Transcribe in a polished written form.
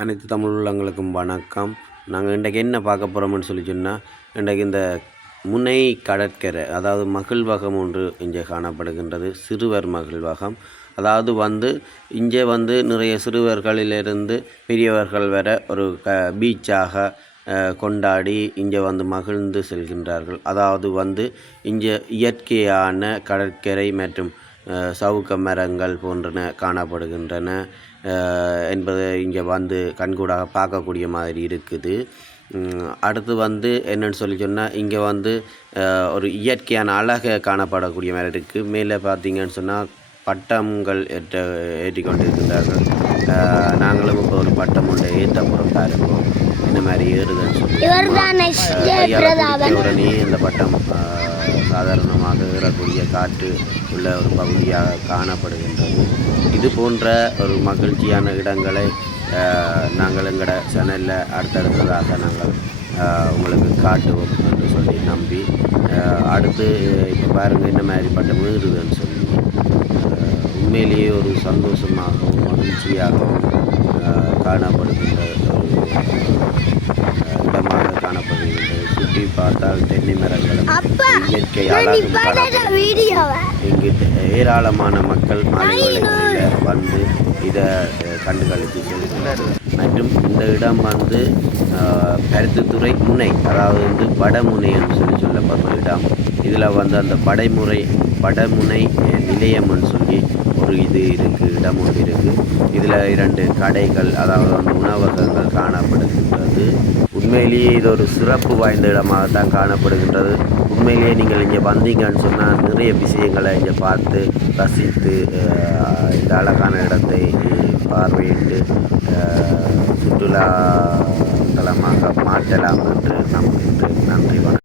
அனைத்து தமிழ் உள்ளங்களுக்கும் வணக்கம். நாங்கள் இன்றைக்கு என்ன பார்க்க போகிறோம்னு சொன்னால், இன்றைக்கு இந்த முனை கடற்கரை, அதாவது மகிழ்வகம் ஒன்று இங்கே காணப்படுகின்றது. சிறுவர் மகிழ்வகம். அதாவது இங்கே நிறைய சிறுவர்களிலிருந்து பெரியவர்கள் வர ஒரு பீச்சாக கொண்டாடி இங்கே மகிழ்ந்து செல்கின்றார்கள். அதாவது இங்கே இயற்கையான கடற்கரை மற்றும் சவுக்க மரங்கள் போன்றன காணப்படுகின்றன என்பதை இங்கே கண்கூடாக பார்க்கக்கூடிய மாதிரி இருக்குது. அடுத்து என்னென்னு சொன்னால், இங்கே ஒரு இயற்கையான அழகை காணப்படக்கூடிய மாதிரி இருக்குது. மேலே பார்த்தீங்கன்னு சொன்னால் பட்டங்கள் ஏற்றி கொண்டிருக்கிறார்கள். நாங்களும் இப்போ ஒரு பட்டம் ஒன்றை ஏற்ற போகிறோம். பாருங்க இந்த மாதிரி ஏறுதுன்னு சொல்லி உடனே இந்த பட்டம் சாதாரணமாக ஏறக்கூடிய காற்று உள்ள ஒரு பகுதியாக காணப்படுகின்றது. இது போன்ற ஒரு மகிழ்ச்சியான இடங்களை நாங்கள் எங்களோட சேனலில் அடுத்தடுத்ததாக நாங்கள் உங்களுக்கு காட்டுவோம் என்று சொல்லி நம்பி, அடுத்து இப்போ பாருங்கள் என்ன மாதிரி பட்டம் ஏறுதுன்னு சொல்லி உண்மையிலேயே ஒரு சந்தோஷமாகவும் மகிழ்ச்சியாகவும் காணப்படுகின்ற ஒரு இடமாக காணப்படுகின்றது. சுற்றி பார்த்தால் தென்னை மரங்களும் இயற்கை அழகும் இங்கு ஏராளமான மக்கள் மாலைகளில் இதை கண்டுகளித்து செல்கின்றனர். மற்றும் இந்த இடம் பருத்தித்துறை முனை, அதாவது வடமுனை என்று சொல்லப்பட்ட இடம். இதில் அந்த வடமுனை நிலையம்னு சொல்லி ஒரு இடம் ஒன்று இருக்குது. இதில் 2 கடைகள், அதாவது உணவகங்கள் காணப்படுகின்றது. உண்மையிலேயே இது ஒரு சிறப்பு வாய்ந்த இடமாக தான் காணப்படுகின்றது. உண்மையிலேயே நீங்கள் இங்கே வந்தீங்கன்னு சொன்னால் நிறைய விஷயங்களை இங்கே பார்த்து ரசித்து இந்த அழகான இடத்தை பார்வையிட்டு சுற்றுலா தலமாக மாற்றலாம் என்று நம்புகின்றேன். நன்றி, வணக்கம்.